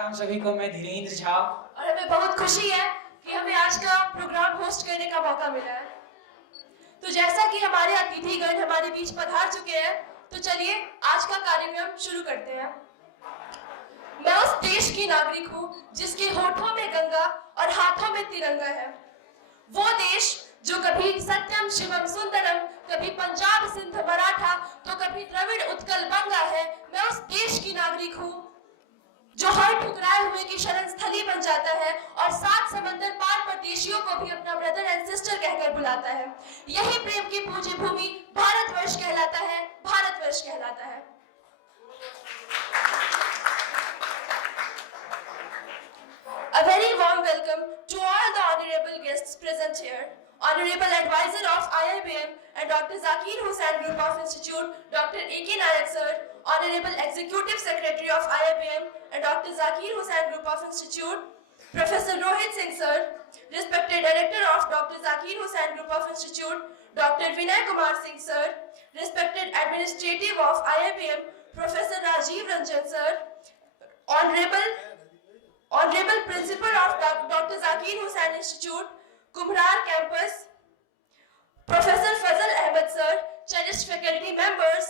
राम सभी को। मैं धीरेन्द्र झा और हमें बहुत खुशी है कि हमें आज का प्रोग्राम होस्ट करने का मौका मिला है। तो जैसा कि हमारे अतिथिगण हमारे बीच पधार चुके हैं, तो चलिए आज का कार्यक्रम शुरू करते हैं। मैं उस देश की नागरिक हूँ जिसके होठों में गंगा और हाथों में तिरंगा है। वो देश जो कभी सत्यम शिवम सुंदरम, कभी पंजाब सिंध मराठा, तो कभी द्रविड़ उत्कल बंगा है। मैं उस देश की नागरिक हूँ जो हर ठुकराए हुए की शरण स्थली बन जाता है और 7 समंदर पार परदेशियों को भी अपना ब्रदर एंड सिस्टर कहकर बुलाता है। यही प्रेम की पूज्य भूमि भारतवर्ष कहलाता है, भारतवर्ष कहलाता है। A very warm welcome to all the honorable guests present here. Honorable Advisor of IIBM and Dr. Zakir Hussain Group of Institute, Dr. A.K. Nayak Sir, Honorable Executive Secretary of IIBM and Dr. Zakir Hussain Group of Institute, Professor Rohit Singh Sir, respected Director of Dr. Zakir Hussain Group of Institute, Dr. Vinay Kumar Singh Sir, respected Administrative of IIBM, Professor Rajiv Ranjan Sir, Honorable Principal of Dr. Zakir Hussain Institute, Kumhrar Campus, Professor Fazal Ahmed Sir, cherished faculty members,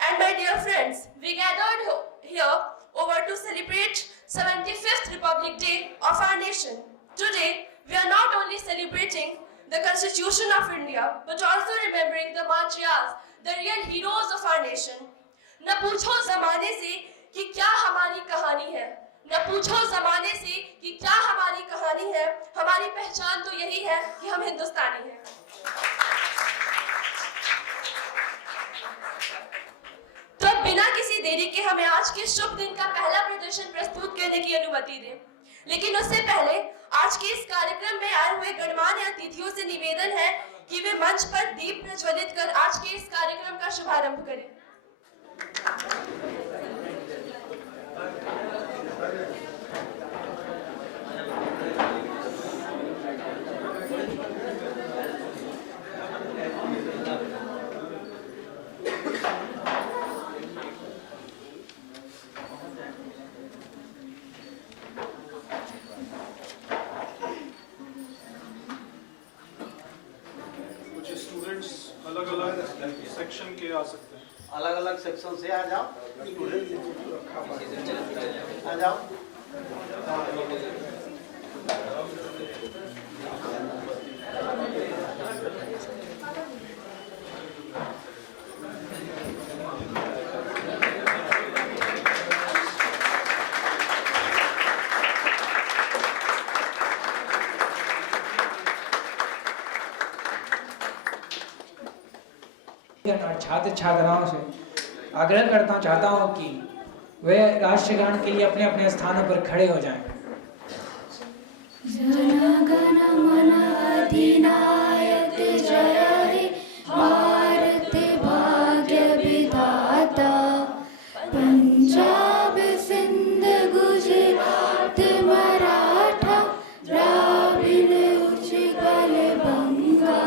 and my dear friends, we gathered here over to celebrate 75th Republic Day of our nation. Today, we are not only celebrating the Constitution of India, but also remembering the martyrs, the real heroes of our nation. न पूछो जमाने से कि क्या हमारी कहानी है, न पूछो जमाने से कि क्या हमारी कहानी है, हमारी पहचान तो यही है कि हम हिंदुस्तानी हैं। तो अब बिना किसी देरी के हमें आज के शुभ दिन का पहला प्रदर्शन प्रस्तुत करने की अनुमति दें। लेकिन उससे पहले आज के इस कार्यक्रम में आए हुए गणमान्य अतिथियों से निवेदन है कि वे मंच पर दीप प्रज्वलित कर आज के इस कार्यक्रम का शुभारंभ करें। सेक्शन के आ सकते हैं, अलग-अलग सेक्शन से आ जाओ, आ जाओ। छात्र छात्राओं से आग्रह चाहता हूँ कि वे राष्ट्रगान के लिए अपने अपने स्थानों पर खड़े हो जाएं। जन गण मन अधिनायक जय हे भारत भाग्य विधाता, पंजाब सिंध गुजरात मराठा द्राविड़ उत्कल बंगा,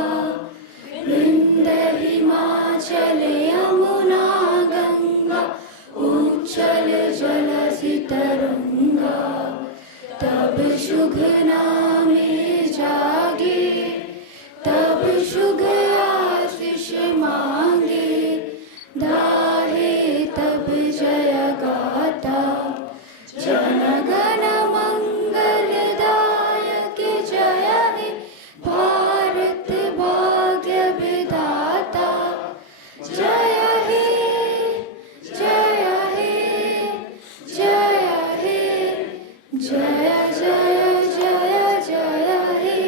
विंध्य हिमाचल यमुना गंगा, उच्चल जलधि तरंगा। तब शुभ नामे जागे, तब शुभ आशीष मांगे, दाहे तब जय गाता। जन गण मंगल दायक जय हे भारत भाग्य विधाता, जय हे जय हे जय हे जय जय जय जय हे।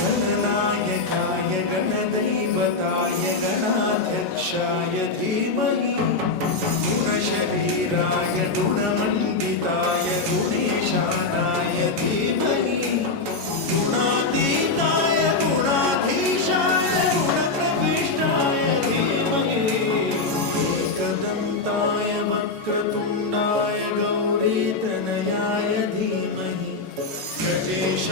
गणनायकाय गणदैवताय गणाध्यक्षाय धीमहि, गुणशरीराय गुणमण्डिताय गुणेशानाय धीमहि, गुणातीताय गुणाधीशाय गुणप्रविष्टाय धीमहि, एकदन्ताय वक्रतुण्डाय गौरीतनयाय धीमहि, Gajesh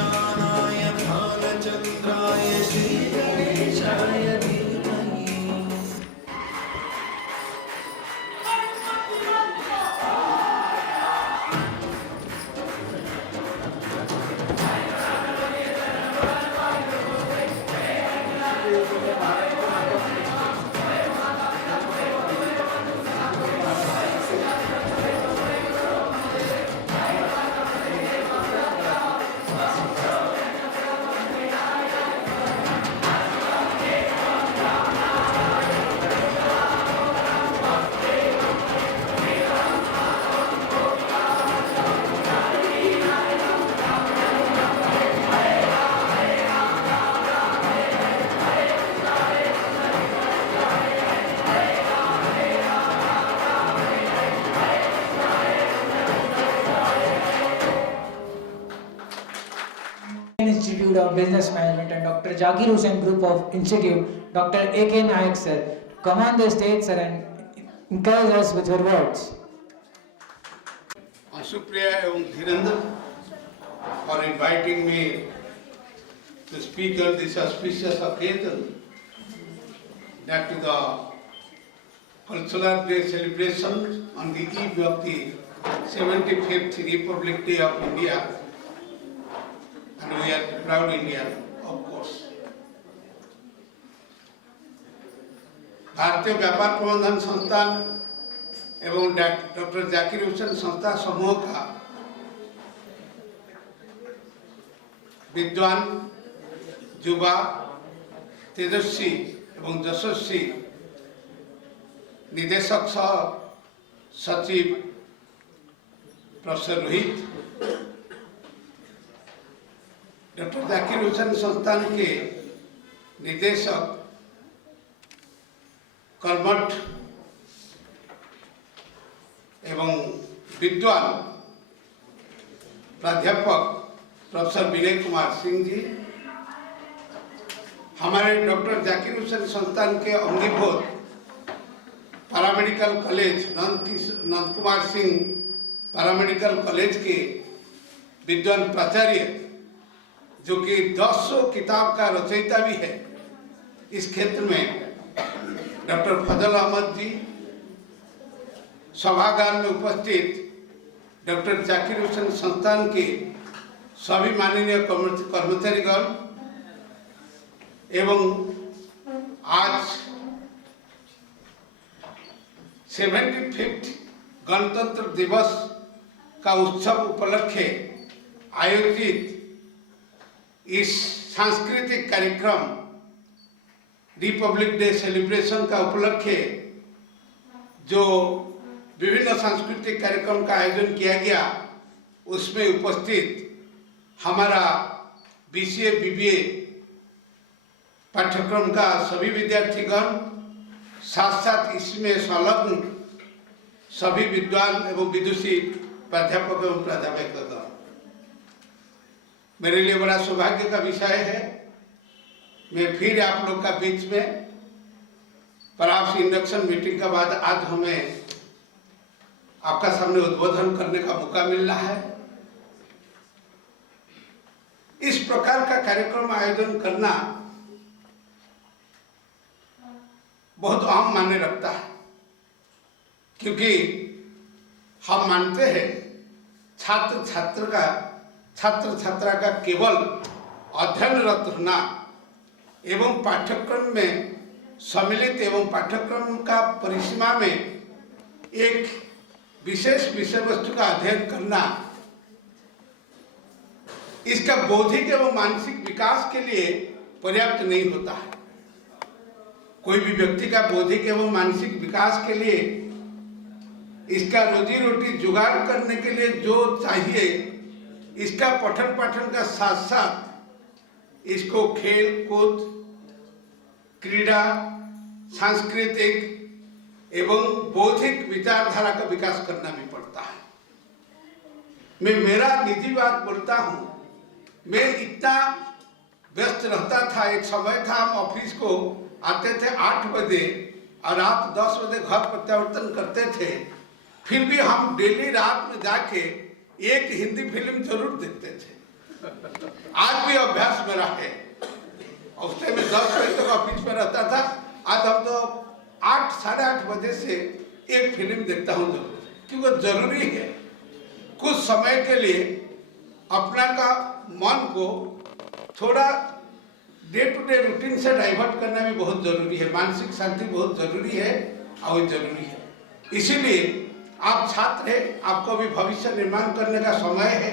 Institute of Business Management and Dr. Zakir Hussain Group of Institute, Dr. A.K. Nayak sir, come on the stage sir and encourage us with your words. Supriya and Dhirendra for inviting me to speak on this auspicious occasion, that is the Cultural Day celebration on the eve of the 75th Republic Day of India, and we are proud Indian, of course. भारतीय व्यापार प्रबंधन संस्थान एवं doctor Zakir Hussain संस्था समूह का विद्वान, युवा, तेजस्वी एवं यशस्वी निदेशक सह सचिव प्रोफेसर रोहित, डॉक्टर जाकिर हुसैन संस्थान के निदेशक कर्मठ एवं विद्वान प्राध्यापक प्रोफेसर विनय कुमार सिंह जी, हमारे डॉक्टर जाकिर हुसैन संस्थान के अंगीभूत paramedical college Nand Kumar Singh paramedical college के विद्वान प्राचार्य, जो कि 1000 किताब का रचयिता भी है इस क्षेत्र में, डॉक्टर फजल अहमद जी, सभागार में उपस्थित डॉक्टर जाकिर हुसैन संस्थान के सभी माननीय कर्मचारीगण एवं आज 75th गणतंत्र दिवस का उत्सव उपलक्ष्य आयोजित इस सांस्कृतिक कार्यक्रम रिपब्लिक डे सेलिब्रेशन का उपलक्ष्य जो विभिन्न सांस्कृतिक कार्यक्रम का आयोजन किया गया, उसमें उपस्थित हमारा BCA BBA पाठ्यक्रम का सभी विद्यार्थीगण, साथ साथ इसमें संलग्न सभी विद्वान एवं विदुषी प्राध्यापक एवं प्राध्यापकगण, मेरे लिए बड़ा सौभाग्य का विषय है मैं फिर आप लोग का बीच में परामर्श इंडक्शन मीटिंग के बाद आज हमें आपका सामने उद्बोधन करने का मौका मिल रहा है। इस प्रकार का कार्यक्रम आयोजन करना बहुत अहम मायने रखता है, क्योंकि हम मानते हैं छात्र छात्रा का केवल अध्ययनरत होना एवं पाठ्यक्रम में सम्मिलित एवं पाठ्यक्रम का परिसीमा में एक विशेष विषय वस्तु का अध्ययन करना, इसका बौद्धिक एवं मानसिक विकास के लिए पर्याप्त नहीं होता है। कोई भी व्यक्ति का बौद्धिक एवं मानसिक विकास के लिए, इसका रोजी रोटी जुगाड़ करने के लिए जो चाहिए, इसका पठन पाठन का साथ साथ इसको खेल कूद, क्रीड़ा, सांस्कृतिक एवं बौद्धिक विचारधारा का विकास करना भी पड़ता है। मैं मेरा निजी बात बोलता हूँ, मैं इतना व्यस्त रहता था, एक समय था हम ऑफिस को आते थे 8 बजे और रात 10 बजे घर प्रत्यावर्तन करते थे, फिर भी हम डेली रात में जाके एक हिंदी फिल्म जरूर देखते थे। आज भी अभ्यास मेरा है। उस टाइम में 10 बजे तक ऑफिस में रहता था, आज हम तो 8 साढ़े 8 बजे से एक फिल्म देखता हूँ जरूर, क्योंकि जरूरी है कुछ समय के लिए अपना का मन को थोड़ा डे टू डे रूटीन से डाइवर्ट करना भी बहुत जरूरी है। मानसिक शांति बहुत जरूरी है और जरूरी है। इसीलिए आप छात्र हैं, आपको भी भविष्य निर्माण करने का समय है,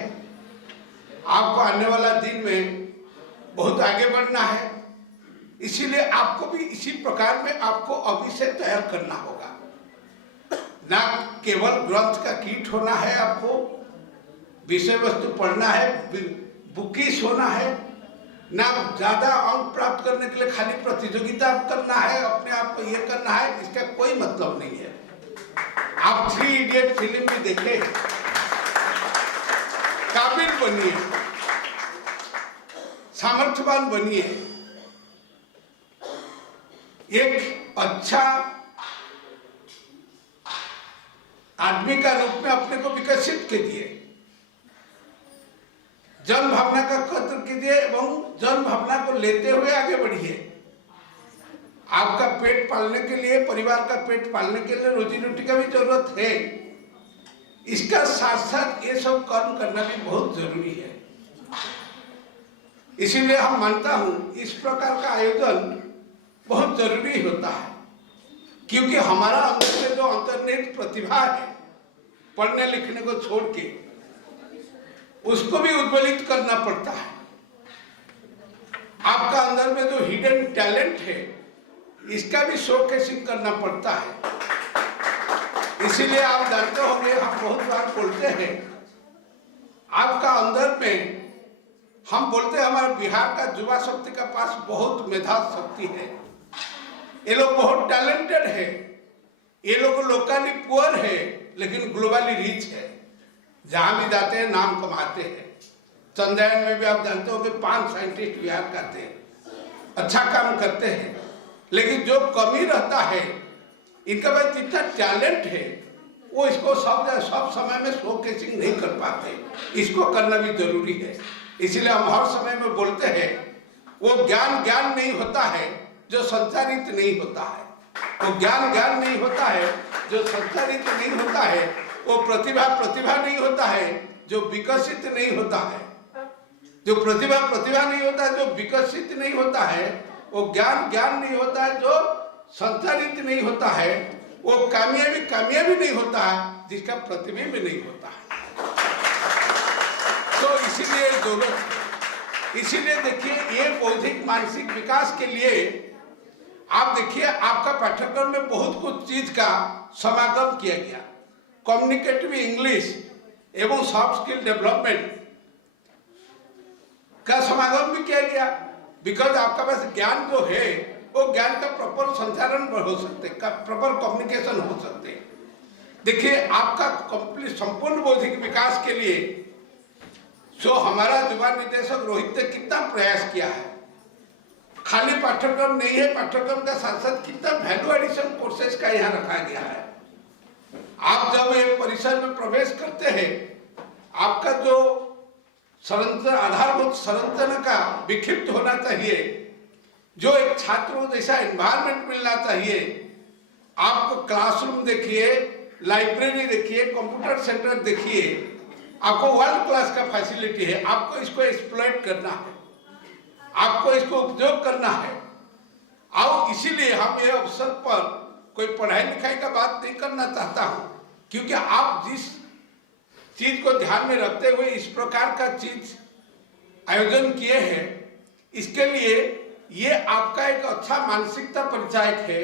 आपको आने वाला दिन में बहुत आगे बढ़ना है, इसीलिए आपको भी इसी प्रकार में आपको अभी से तैयार करना होगा। ना केवल ग्रंथ का कीट होना है, आपको विषय वस्तु पढ़ना है, बुकिश होना है, ना ज्यादा अंक प्राप्त करने के लिए खाली प्रतियोगिता करना है, अपने आप को ये करना है, इसका कोई मतलब नहीं है। आप 3 इडियट फिल्म भी देखें, काबिल बनिए, सामर्थ्यवान बनिए, एक अच्छा आदमी का रूप में अपने को विकसित कीजिए, जन भावना का कद्र कीजिए एवं जन भावना को लेते हुए आगे बढ़िए। आपका पेट पालने के लिए, परिवार का पेट पालने के लिए रोजी रोटी का भी जरूरत है, इसका साथ साथ ये सब कर्म करना भी बहुत जरूरी है। इसीलिए हम मानता हूं इस प्रकार का आयोजन बहुत जरूरी होता है, क्योंकि हमारा अंदर में जो अंतर्निहित प्रतिभा है, पढ़ने लिखने को छोड़ के उसको भी उद्वेलित करना पड़ता है। आपका अंदर में जो हिडन टैलेंट है, इसका भी शोकेसिंग करना पड़ता है। इसीलिए आप जानते होंगे, हम बहुत बार बोलते हैं, आपका अंदर में हम बोलते हैं हमारे बिहार का युवा शक्ति का पास बहुत मेधा शक्ति है, ये लोग बहुत टैलेंटेड है, ये लोग लोकली पुअर है लेकिन ग्लोबली रिच है, जहां भी जाते हैं नाम कमाते हैं। चंद्रयान में भी आप जानते हो कि 5 साइंटिस्ट बिहार का थे, अच्छा काम करते हैं, लेकिन जो कमी रहता है, इनका पास इतना टैलेंट है, वो इसको सब समय में शोकेसिंग नहीं कर पाते, इसको करना भी जरूरी है। इसीलिए हम हर समय में बोलते हैं, वो ज्ञान नहीं होता है जो संचारित नहीं होता है, वो ज्ञान नहीं होता है जो संचारित नहीं होता है, वो प्रतिभा नहीं होता है जो विकसित नहीं होता है, जो प्रतिभा नहीं होता है जो विकसित नहीं होता है, वो ज्ञान नहीं होता है जो संचारित नहीं होता है, वो कामयाबी नहीं होता है जिसका प्रतिबिंब नहीं होता है। तो इसीलिए जरूरत है। इसीलिए देखिए, ये बौद्धिक मानसिक विकास के लिए आप देखिए, आपका पाठ्यक्रम में बहुत कुछ चीज का समागम किया गया, कम्युनिकेटिव इंग्लिश एवं सॉफ्ट स्किल डेवलपमेंट का समागम भी किया गया, बिकॉज आपका पास ज्ञान जो है, वो ज्ञान का प्रॉपर संचालन हो सकते, प्रॉपर कम्युनिकेशन हो सकते। देखिए, आपका कंप्लीट संपूर्ण बौद्धिक विकास के लिए जो हमारा युवा निदेशक रोहित ने कितना प्रयास किया है। खाली पाठ्यक्रम नहीं है, पाठ्यक्रम का साथ साथ कितना वैल्यू एडिशन कोर्सेज का यहाँ रखा गया है। आप जब एक परिसर में प्रवेश करते हैं, आपका जो आधारभूत संरचना का विक्षिप्त होना चाहिए, जो एक छात्रों जैसा एनवायरनमेंट मिलना चाहिए। आपको क्लासरूम देखिए, लाइब्रेरी देखिए, कंप्यूटर सेंटर देखिए, आपको वर्ल्ड क्लास का फैसिलिटी है, आपको इसको एक्सप्लॉइट करना है, आपको इसको उपयोग करना है। और इसीलिए हम ये अवसर पर कोई पढ़ाई लिखाई का बात नहीं करना चाहता हूं, क्योंकि आप जिस चीज को ध्यान में रखते हुए इस प्रकार का चीज आयोजन किए हैं, इसके लिए ये आपका एक अच्छा मानसिकता परिचायक है,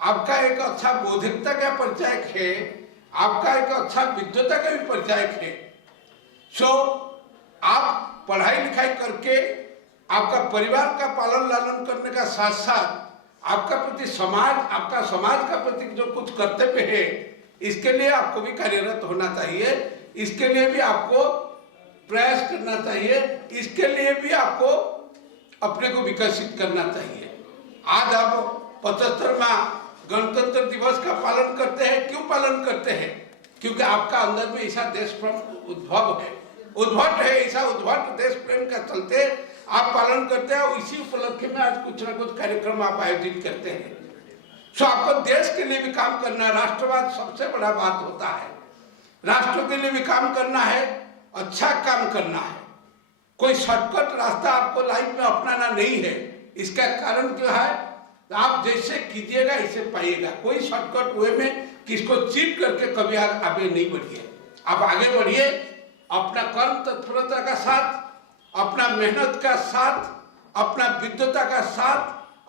आपका एक अच्छा बौद्धिकता का परिचायक है, आपका एक अच्छा विद्वता का भी परिचायक है। सो आप पढ़ाई लिखाई करके आपका परिवार का पालन लालन करने का साथ साथ आपका प्रति समाज, आपका समाज का प्रति जो कुछ कर्तव्य है, इसके लिए आपको भी कार्यरत होना चाहिए, इसके लिए भी आपको प्रयास करना चाहिए, इसके लिए भी आपको अपने को विकसित करना चाहिए। आज आप 75वां गणतंत्र दिवस का पालन करते हैं। क्यों पालन करते हैं? क्योंकि आपका अंदर में ऐसा देश प्रेम उद्भट है, ऐसा उद्भट देश प्रेम का चलते आप पालन करते हैं, और इसी उपलक्ष्य में आज कुछ ना कुछ कार्यक्रम आप आयोजित करते हैं। तो आपको देश के लिए भी काम करना है, राष्ट्रवाद सबसे बड़ा बात होता है, राष्ट्र के लिए भी काम करना है, अच्छा काम करना है। कोई शॉर्टकट रास्ता आपको लाइफ में अपनाना नहीं है। इसका कारण क्या है? आप जैसे कीजिएगा ऐसे पाइएगा। कोई शॉर्टकट वे में किसको चीट करके कभी आगे नहीं बढ़िए। आप आगे बढ़िए अपना कर्म तत्परता का साथ, अपना मेहनत का साथ, अपना विद्वता का साथ,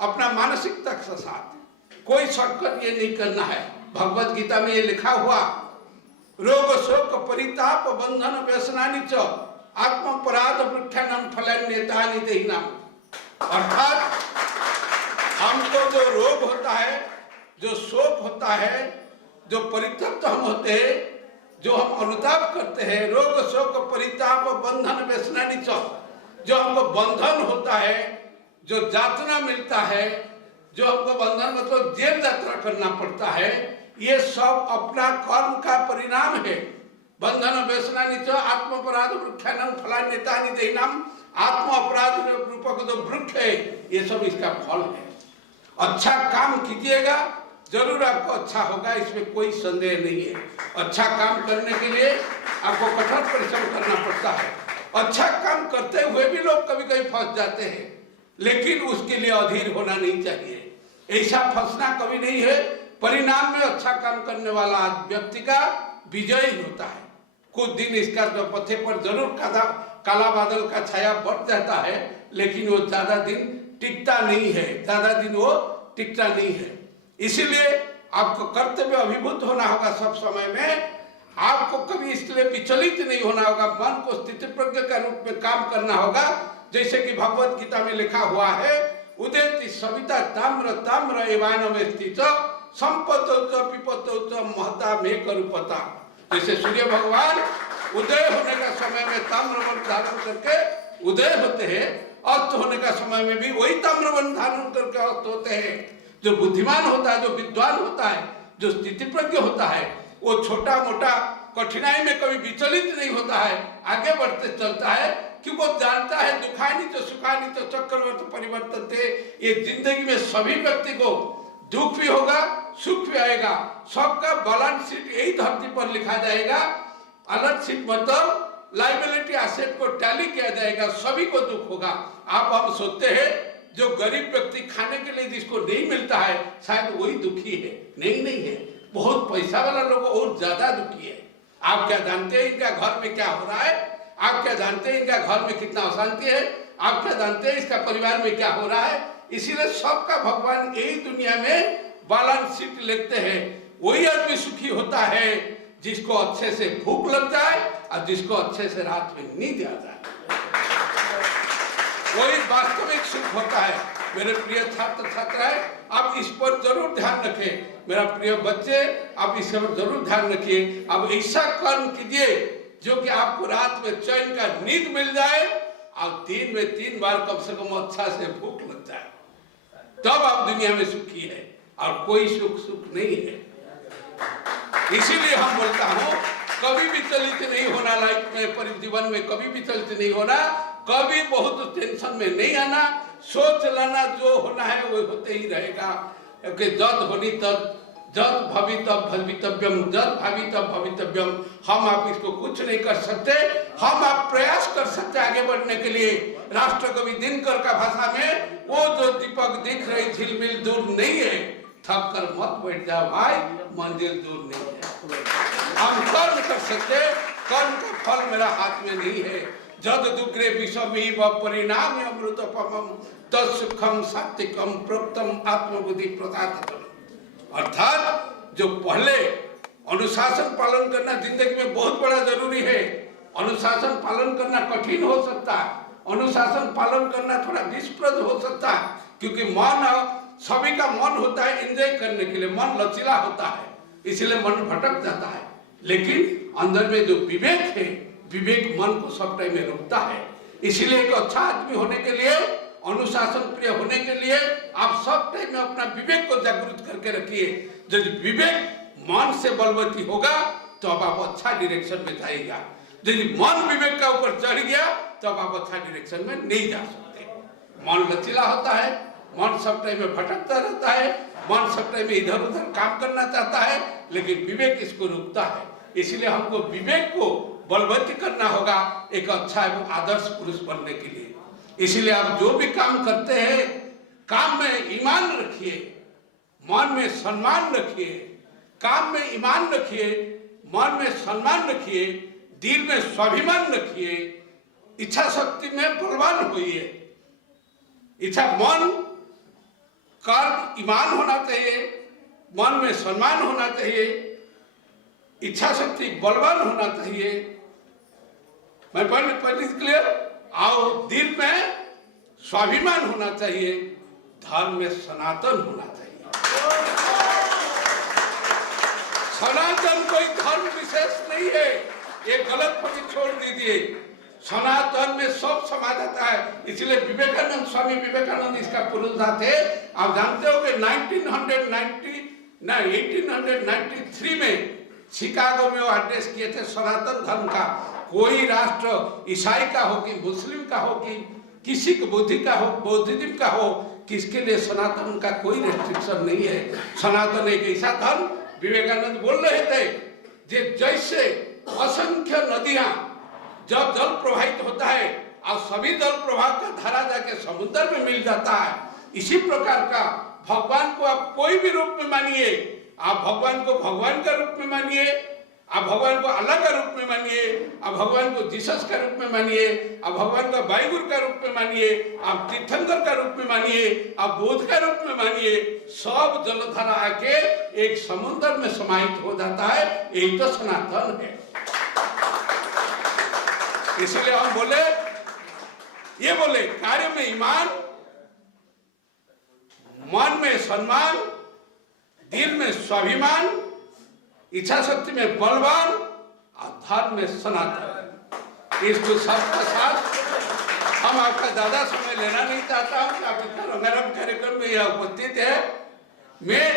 अपना मानसिकता का साथ। कोई शॉर्टकट ये नहीं करना है। भगवत गीता में ये लिखा हुआ, रोग शोक परिताप बंधन व्यसनानि च आत्मपराध वृक्षाणाम फलान्यतानि देहिनाम। अर्थात हमको जो रोग होता है, जो शोक होता है, जो परित्यक्त हम होते हैं, जो हम अनुताप करते हैं, रोग शोक परिताप बंधन व्यसनानि च, जो हमको बंधन होता है, जो यातना मिलता है, जो हमको बंधन मतलब जेल यात्रा करना पड़ता है, ये सब अपना कर्म का परिणाम है। बंधन व्यसना नीच आत्म अपराध वृक्षानम फलान्यतानि देहिनाम आत्म अपराध रूपक जो वृक्ष है, ये सब इसका फल है। अच्छा काम कीजिएगा, जरूर आपको अच्छा होगा, इसमें कोई संदेह नहीं है। अच्छा काम करने के लिए आपको कठोर परिश्रम करना पड़ता है। अच्छा काम करते हुए भी लोग कभी कभी फंस जाते हैं, लेकिन उसके लिए अधीर होना नहीं चाहिए। ऐसा फंसना कभी नहीं है। परिणाम में अच्छा काम करने वाला व्यक्ति का विजय ही होता है। कुछ दिन इसका पथे पर जरूर काला बादल का छाया बढ़ जाता है, लेकिन वो ज्यादा दिन टिकता नहीं है, ज्यादा दिन वो टिकता नहीं है। इसीलिए आपको कर्तव्य अभिभूत होना होगा सब समय में। आपको कभी इसलिए विचलित नहीं होना होगा, मन को स्थिति प्रज्ञ का रूप में काम करना होगा। जैसे कि भगवत गीता में लिखा हुआ है, उदेति सविता ताम्र ताम्र एवानम स्थित संपत्तो पिपत्तो महता में करूपता। जैसे सूर्य भगवान उदय होने का समय में ताम्रवन धारण करके उदय होते हैं, अस्त होने का समय में भी वही ताम्रवन धारण करके अस्त होते हैं। जो बुद्धिमान होता है, जो विद्वान होता है, जो स्थिति प्रज्ञ होता है, वो छोटा मोटा कठिनाई में कभी विचलित नहीं होता है, आगे बढ़ते चलता है, क्योंकि वो जानता है दुखानी तो सुखानी तो चक्रवर्ती परिवर्तन थे। ये जिंदगी में सभी व्यक्ति को दुख भी होगा, सुख भी आएगा, सबका बैलेंस शीट यही धरती पर लिखा जाएगा। अलग शीट मतलब लाइबिलिटी एसेट को टैली किया जाएगा, सभी को दुख होगा। आप हम सोचते हैं जो गरीब व्यक्ति खाने के लिए जिसको नहीं मिलता है शायद वही दुखी है, नहीं है, बहुत पैसा वाला लोग और ज्यादा दुखी है। आप क्या जानते हैं इनका घर में क्या हो रहा है? आप क्या जानते हैं इनका घर में कितना अशांति है? आप क्या जानते हैं इसका परिवार में क्या हो रहा है? इसीलिए सबका भगवान यही दुनिया में बैलेंस शीट लेते हैं। वही आदमी सुखी होता है जिसको अच्छे से भूख लग जाए और जिसको अच्छे से रात में नींद आ जाए, वही वास्तविक सुख होता है। मेरे प्रिय छात्र छात्राएं, आप इस पर जरूर ध्यान रखें। मेरा प्रिय बच्चे, आप इस पर जरूर ध्यान रखिए। अब ऐसा कर्म कीजिए जो कि आपको रात में चैन का नींद मिल जाए और दिन में 3 बार कम से कम अच्छा से भूख लग जाए, तब आप दुनिया में सुखी है। और कोई सुख नहीं है। इसीलिए हम बोलता हूँ कभी विचलित नहीं होना, लाइफ में जीवन में कभी विचलित नहीं होना, कभी बहुत टेंशन में नहीं आना, सोच लेना जो होना है वो होते ही रहेगा। क्योंकि जद होनी तद जद भवि तब भवितव्यम, जद भावी तब भवितव्यम। हम आप इसको कुछ नहीं कर सकते, हम आप प्रयास कर सकते आगे बढ़ने के लिए। राष्ट्र कवि दिनकर का भाषा में, वो जो दीपक दिख रही झिलमिल दूर नहीं है, थक कर मत बैठ जाओ भाई, मंजिल दूर नहीं है। हम कर्म कर सकते, कर्म का फल मेरा हाथ में नहीं है। जद दुग्रे विषमीव परिणाम अमृतोपमम तत्सुखम सात्विकम प्रोक्तम आत्मबुद्धि प्रसाद। अर्थात जो पहले अनुशासन पालन करना जिंदगी में बहुत बड़ा जरूरी है। अनुशासन पालन करना कठिन हो सकता है, अनुशासन पालन करना थोड़ा निष्प्रद हो सकता है, क्योंकि मन सभी का मन होता है एंजॉय करने के लिए, मन लचीला होता है, इसलिए मन भटक जाता है। लेकिन अंदर में जो विवेक है, विवेक मन को सब टाइम में रोकता है। इसलिए एक अच्छा आदमी होने के लिए, अनुशासन प्रिय होने के लिए आप सब टाइम में अपना विवेक को जागृत करके रखिए। जब विवेक मन से बलवती होगा तो अब आप अच्छा डायरेक्शन में जाएगा। यदि मन विवेक का ऊपर चढ़ गया तो अब आप अच्छा डायरेक्शन में नहीं जा सकते। मन लचीला होता है, मन सब टाइम में भटकता रहता है, मन सब टाइम में इधर उधर काम करना चाहता है, लेकिन विवेक इसको रोकता है। इसलिए हमको विवेक को बलवती करना होगा एक अच्छा एवं आदर्श पुरुष बनने के लिए। इसलिए आप जो भी काम करते हैं, काम में ईमान रखिए, मन में सम्मान रखिए, काम में ईमान रखिए, मन में सम्मान रखिए, दिल में स्वाभिमान रखिए, इच्छा शक्ति में बलवान होइए। इच्छा मन कर्म ईमान होना चाहिए, मन में सम्मान होना चाहिए, इच्छा शक्ति बलवान होना चाहिए। मैं पहले क्लियर। और दिल में स्वाभिमान होना चाहिए, धर्म में सनातन होना चाहिए। सनातन कोई धर्म विशेष नहीं है, ये गलत फहमी छोड़ दीजिए। सनातन में सब समा जाता है। इसलिए विवेकानंद, स्वामी विवेकानंद इसका पुरोधा थे। आप जानते हो कि 1893 में शिकागो में वो एड्रेस किए थे सनातन धर्म का। कोई राष्ट्र ईसाई का हो कि मुस्लिम का हो कि किसी के बुद्धि का हो, बौद्धिज्म का हो, किसके लिए सनातन का कोई रेस्ट्रिक्शन नहीं है। सनातन एक ऐसा धर्म, विवेकानंद बोल रहे थे कि जैसे असंख्य नदियां जब जल प्रवाहित होता है और सभी जल प्रवाह का धारा जाके समुद्र में मिल जाता है, इसी प्रकार का भगवान को आप कोई भी रूप में मानिए, आप भगवान को भगवान का रूप में मानिए, आप भगवान को अल्लाह का रूप में मानिए, आप भगवान को जीसस का रूप में मानिए, आप भगवान को वायुगुरु का रूप में मानिए, आप तीर्थंकर का रूप में मानिए, आप बोध का रूप में मानिए, सब जलधारा आके एक समुद्र में समाहित हो जाता है। यही तो सनातन है। इसलिए हम बोले कार्य में ईमान, मन में सम्मान, दिल में स्वाभिमान, इच्छा शक्ति में बलवान और धर्म में सनातन। इसको सबके साथ हम आपका ज्यादा समय लेना नहीं चाहता हूं कि आप इतना रंगारंग कार्यक्रम में यह उपस्थित है। मैं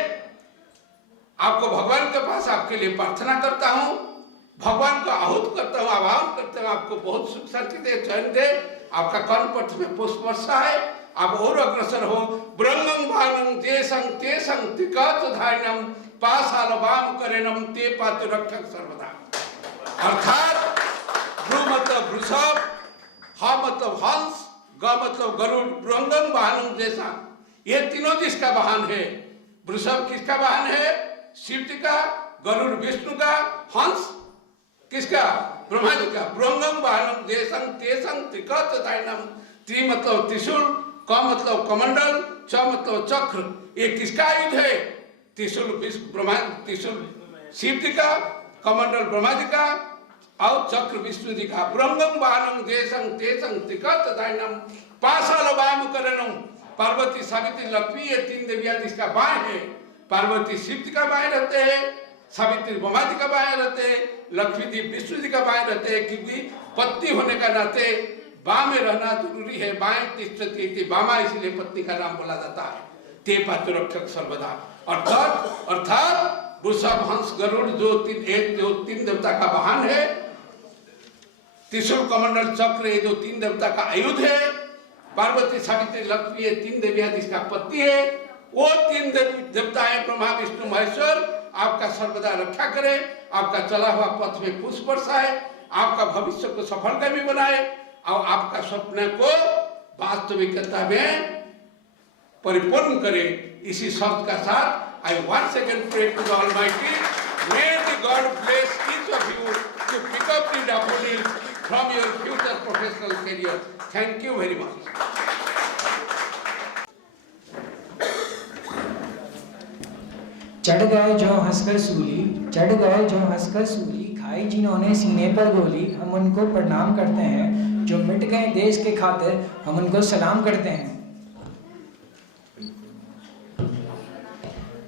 आपको भगवान के पास आपके लिए प्रार्थना करता हूं, भगवान को आहूत करता हूं, आह्वान करता हूं, आपको बहुत सुख शांति दे, चैन दे। आपका कर्णपथ में पुष्प वर्षा है, आप और अग्रसर हो। ब्रह्मं भानं जेसं तेसं त्रिकात धारणम पासाल वाम करेनम ते पातु रक्षक सर्वदा। अर्थात भ्रू मतलब वृषभ, हा मतलब हंस, ग मतलब गरुड़, ब्रह्मं भानं जैसा, ये तीनों जिसका वाहन है। वृषभ किसका वाहन है? शिव जी का। गरुड़ विष्णु का। हंस किसका? ब्रह्मा जी का। ब्रह्मं भानं जेसं तेसं त्रिकात धारणम, त्रि मतलब त्रिशूल, क मतलब कमंडल, च मतलब चक्र। ये किसका आयुध है? त्रिशूल ब्रह्मा, त्रिशूल शिव जी का, कमंडल ब्रह्मा जी का और चक्र विष्णु जी का। ब्रह्मं वाहनं जेसं तेसं त्रिकात धारणम पासाल वाम करणम। पार्वती, सावित्री, लक्ष्मी, ये तीन देवियां जिसका बाएं है। पार्वती शिव जी का बाएं रहते हैं, सावित्री ब्रह्मा जी का बाएं रहते हैं, लक्ष्मी जी विष्णु जी का बाएं रहते हैं। क्योंकि पत्नी होने का नाते बाँ में रहना जरूरी है। बाएं तिष्ठति बामा, इसलिए पत्नी का नाम बोला जाता है। ते पातु रक्षक सर्वदा। अर्थात वृषभ, हंस, गरुड़ जो तीन देवता का वाहन है, त्रिशूल, कमंडल, चक्र ये जो तीन देवता का आयुध है, पार्वती, सावित्री, लक्ष्मी ये तीन देवियां जिसका पति है, वो तीन देवता है ब्रह्मा विष्णु महेश्वर। आपका सर्वदा रक्षा करे, आपका चला हुआ पथ में पुष्प बरसाए, आपका भविष्य को सफलकामी बनाए और आपका स्वप्न को वास्तविकता में परिपूर्ण करे। इसी शब्द का साथ आई once again pray to the Almighty, may the God bless each of you to pick up the daffodils from your future professional career. Thank you very much. चढ़ गए जो हंसकर सूली, चढ़ गए जो हंसकर सूली, खाई जिन्होंने सीने पर गोली, हम उनको प्रणाम करते हैं। जो मिट गए देश के खातिर, हम उनको सलाम करते हैं।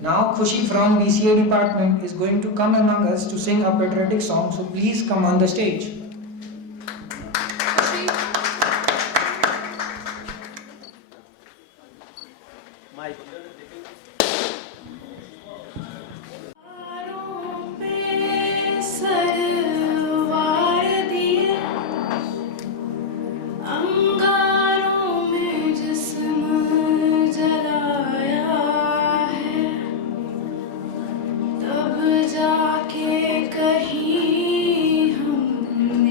Now Khushi from BCA department is going to come among us to sing a patriotic song, so please come on the stage. जाके कहीं हम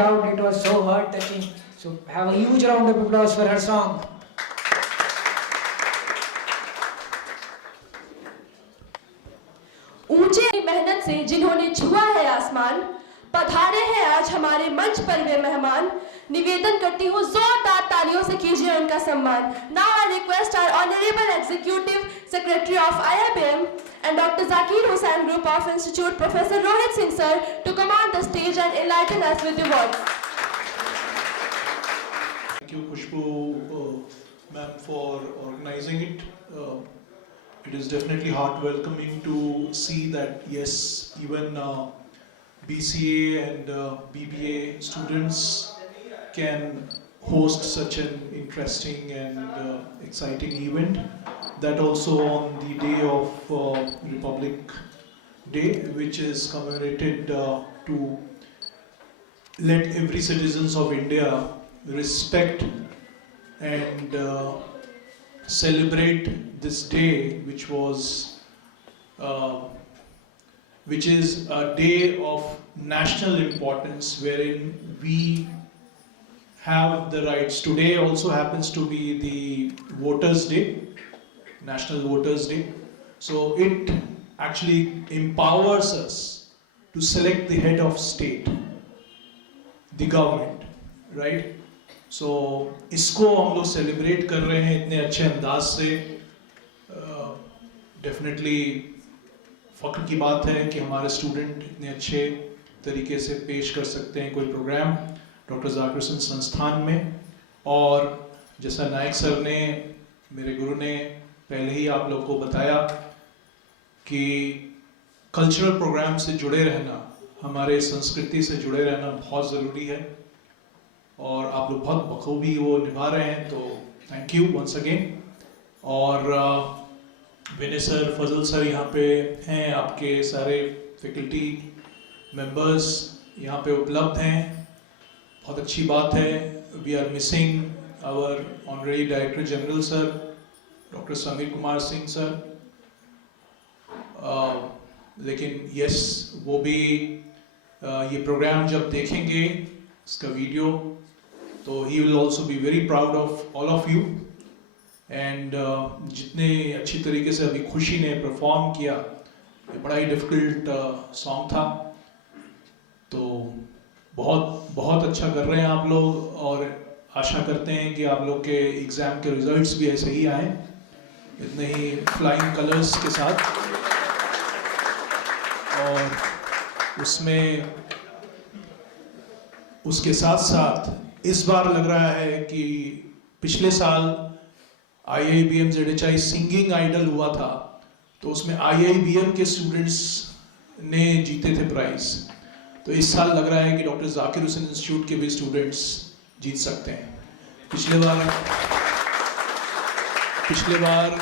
doubt it was so heart touching. So have a huge round of applause for her song. ऊंचे मेहनत से जिन्होंने छुआ है आसमान, पधारे हैं आज हमारे मंच पर वे मेहमान। निवेदन करती हूँ जोरदार तालियों से कीजिए उनका सम्मान। Now I request our Honorable Executive Secretary of IIBM and Dr. Zakir Hussain Group of Institute, Professor Rohit Singh sir, to come on the stage and enlighten us with the words. Thank you, Khushbu ma'am, for organizing it. It is definitely heart welcoming to see that yes, even BCA and BBA students can host such an interesting and exciting event. That also on the day of Republic Day, which is commemorated to let every citizens of India respect and celebrate this day, which is a day of national importance, wherein we have the rights. Today also happens to be the Voters' Day, National Voters' Day. So it actually empowers us to select the head of state, the government, right? So इसको हम लोग celebrate कर रहे हैं इतने अच्छे अंदाज से। डेफिनेटली फ़ख्र की बात है कि हमारे स्टूडेंट इतने अच्छे तरीके से पेश कर सकते हैं कोई प्रोग्राम डॉक्टर जाकिर हुसैन संस्थान में। और जैसा नायक सर ने, मेरे गुरु ने पहले ही आप लोग को बताया कि कल्चरल प्रोग्राम से जुड़े रहना, हमारे संस्कृति से जुड़े रहना बहुत ज़रूरी है और आप लोग बहुत बखूबी वो निभा रहे हैं, तो थैंक यू वंस अगेन। और विनय सर, फजल सर यहाँ पे हैं, आपके सारे फैकल्टी मेंबर्स यहाँ पे उपलब्ध हैं, बहुत अच्छी बात है। We are missing our honorary director general sir doctor Samir Kumar Singh sir, लेकिन यस वो भी ये प्रोग्राम जब देखेंगे इसका वीडियो तो he will also be very proud of all of you. And जितने अच्छी तरीके से अभी खुशी ने परफॉर्म किया, ये बड़ा ही डिफ़िकल्ट सॉन्ग था, तो बहुत बहुत अच्छा कर रहे हैं आप लोग और आशा करते हैं कि आप लोग के एग्ज़ाम के रिजल्ट्स भी ऐसे ही आए, इतने ही फ्लाइंग कलर्स के साथ। और उसके साथ साथ इस बार लग रहा है कि पिछले साल IIBM ZHI सिंगिंग आइडल हुआ था, तो उसमें IIBM के स्टूडेंट्स ने जीते थे प्राइज। तो इस साल लग रहा है कि डॉक्टर जाकिर हुसैन इंस्टीट्यूट के भी स्टूडेंट्स जीत सकते हैं। पिछले बार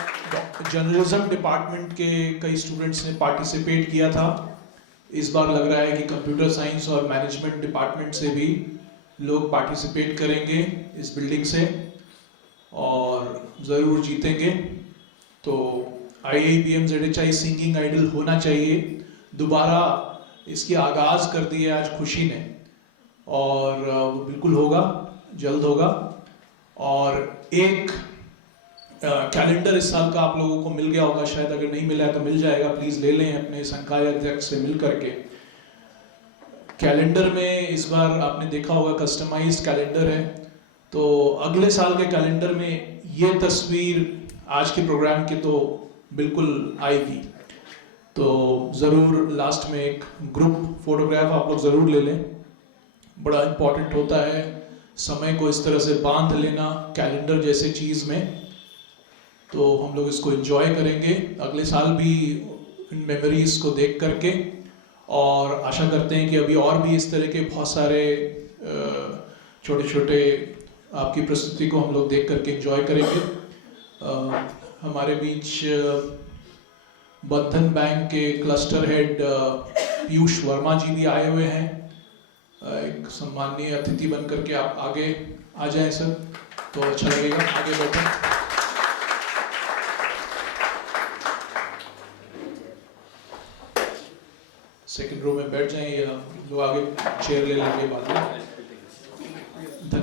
जर्नलिज्म डिपार्टमेंट के कई स्टूडेंट्स ने पार्टिसिपेट किया था, इस बार लग रहा है कि कंप्यूटर साइंस और मैनेजमेंट डिपार्टमेंट से भी लोग पार्टिसिपेट करेंगे इस बिल्डिंग से और ज़रूर जीतेंगे। तो IIBM ZHI सिंगिंग आइडल होना चाहिए, दोबारा इसकी आगाज़ कर दी है आज खुशी ने, और वो बिल्कुल होगा, जल्द होगा। और एक कैलेंडर इस साल का आप लोगों को मिल गया होगा शायद, अगर नहीं मिला है तो मिल जाएगा, प्लीज़ ले लें अपने संकाय अध्यक्ष से मिल करके। कैलेंडर में इस बार आपने देखा होगा कस्टमाइज्ड कैलेंडर है, तो अगले साल के कैलेंडर में ये तस्वीर आज के प्रोग्राम की तो बिल्कुल आएगी। तो ज़रूर लास्ट में एक ग्रुप फोटोग्राफ आप लोग ज़रूर ले लें, बड़ा इम्पॉर्टेंट होता है समय को इस तरह से बांध लेना कैलेंडर जैसे चीज़ में। तो हम लोग इसको एंजॉय करेंगे अगले साल भी इन मेमोरीज को देख करके, और आशा करते हैं कि अभी और भी इस तरह के बहुत सारे छोटे छोटे आपकी प्रस्तुति को हम लोग देख करके एंजॉय करेंगे। हमारे बीच बंधन बैंक के क्लस्टर हेड पीयूष वर्मा जी भी आए हुए हैं, एक सम्माननीय अतिथि बन करके आप आगे आ जाएं सर, तो अच्छा लगेगा, आगे बैठें। सेकंड रो में बैठ जाएं या लोग आगे चेयर ले लेंगे बाद में।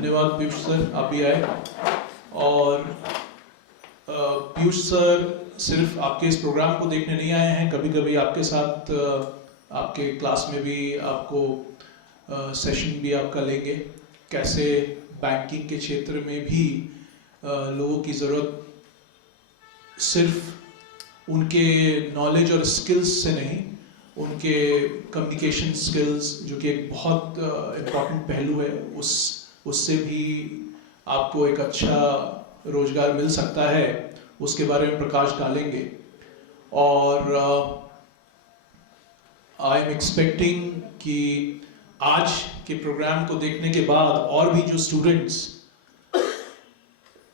धन्यवाद पीयूष सर, आप भी आए। और पीयूष सर सिर्फ आपके इस प्रोग्राम को देखने नहीं आए हैं, कभी कभी आपके साथ आपके क्लास में भी आपको सेशन भी आपका लेंगे, कैसे बैंकिंग के क्षेत्र में भी लोगों की ज़रूरत सिर्फ उनके नॉलेज और स्किल्स से नहीं, उनके कम्युनिकेशन स्किल्स जो कि एक बहुत इम्पॉर्टेंट पहलू है, उससे भी आपको एक अच्छा रोजगार मिल सकता है, उसके बारे में प्रकाश डालेंगे। और आई एम एक्सपेक्टिंग कि आज के प्रोग्राम को देखने के बाद और भी जो स्टूडेंट्स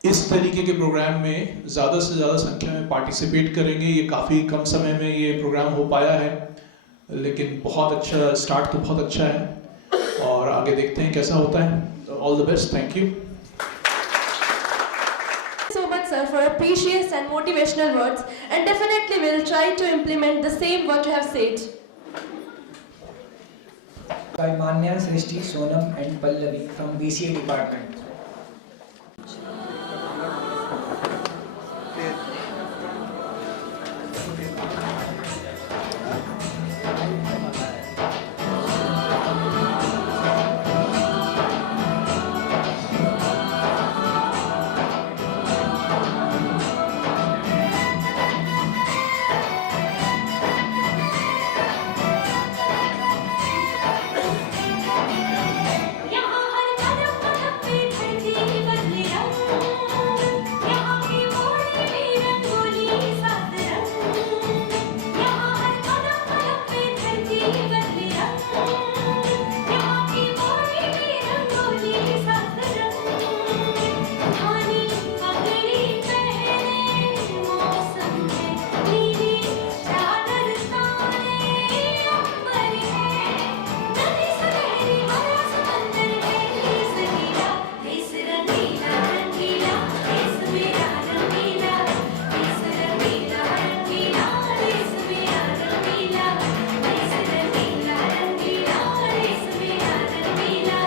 इस तरीके के प्रोग्राम में ज़्यादा से ज़्यादा संख्या में पार्टिसिपेट करेंगे। ये काफ़ी कम समय में ये प्रोग्राम हो पाया है, लेकिन बहुत अच्छा स्टार्ट तो बहुत अच्छा है और आगे देखते हैं कैसा होता है। All the best, thank you So much, sir, for your precious and motivational words, and definitely we'll try to implement the same what you have said. By Manya, Srishti, Sonam and Pallavi from BCA department. यहाँ हर कदम कदम पे धरती बदले रंग, यहाँ की मोड़ी में रंगोली सात रंग। यहाँ हर कदम कदम पे धरती बदले रंग, यहाँ की मोड़ी में रंगोली सात रंग। धानी पगड़ी पहने मौसम है नीली चादर ताने अंबर है। नदी सुनहरी हरा समंदर है देश नीला, देश रंगीला रंगीला, देश मेरा रंगीला, देश रंगीला रंगीला, देश मेरा रंगीला, देश रंगीला रंगीला, देश मेरा रंगीला,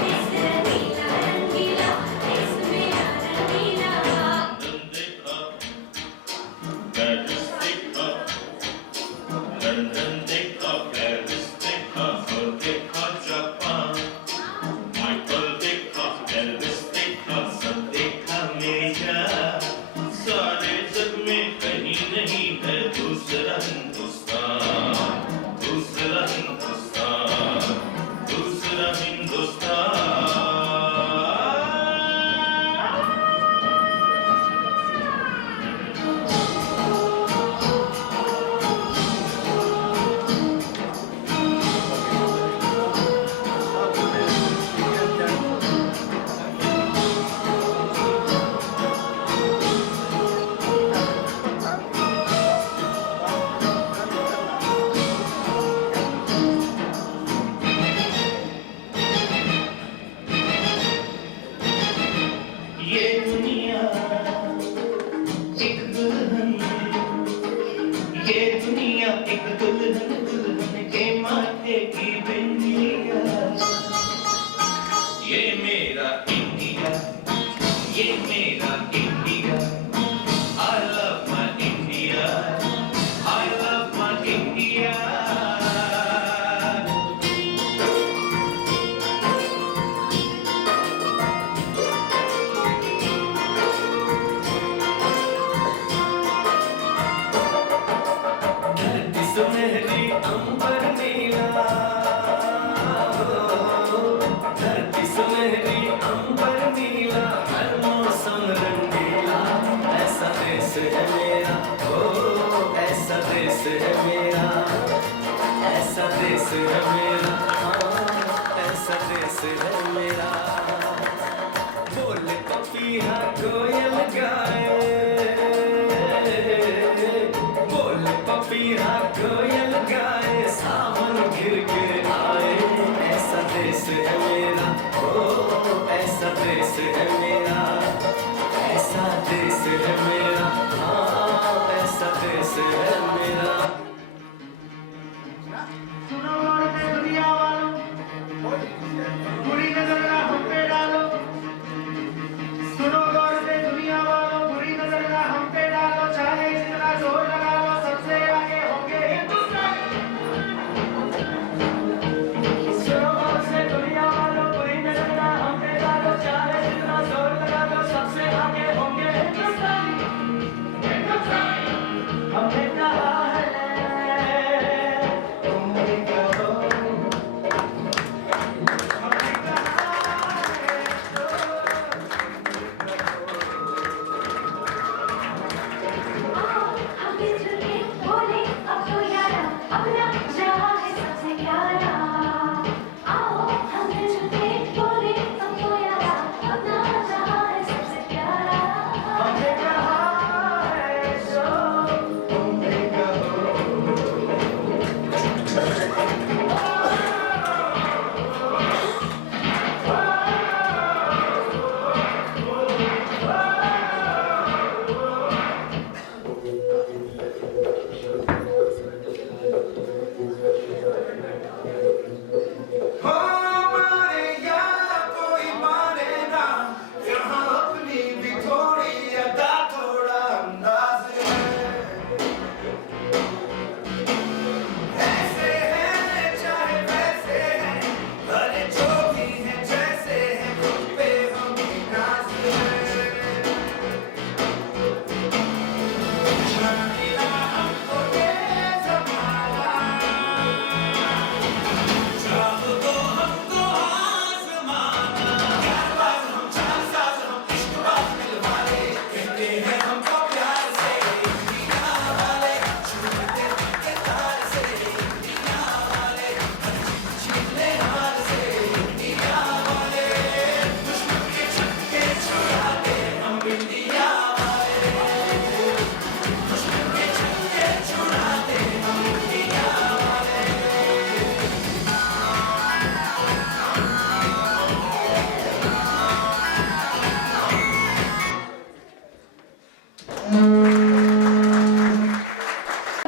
देश रंगीला रंगीला, देश मेरा रंगीला। लंदन देखा, पेरिस देखा, और देखा जापान, माइकल देखा, एल्विस देखा, सब देखा मेरा। सारे जग में कहीं नहीं है दूसरा हिंदुस्तान, दूसरा हिंदुस्तान, दूसरा हिंदुस्तान। ये दुनिया एक दुल्हन, ये दुनिया एक दुल्हन, दुल्हन के माथे की बिंदिया। ये मेरा इंडिया, ये मेरा India. I love my India, I love my India। धरती सुनहरी अंबर नीला, धरती सुनहरी अंबर नीला, हर मौसम रंगीला। ऐसा देश है मेरा, ओ ऐसा देश है मेरा, ऐसा देश है मेरा, हाँ ऐसा देश है मेरा। बोले पपीहा कोयल गाए, बोले पपीहा कोयल गाए, सावन घिर के आए। ऐसा देश है मेरा, ओ ऐसा देश है मेरा, ऐसा देश है मेरा, हाँ ऐसा देश है मेरा। सुनो और दुनिया वालों, बुरी नजर ना हम पे डालो।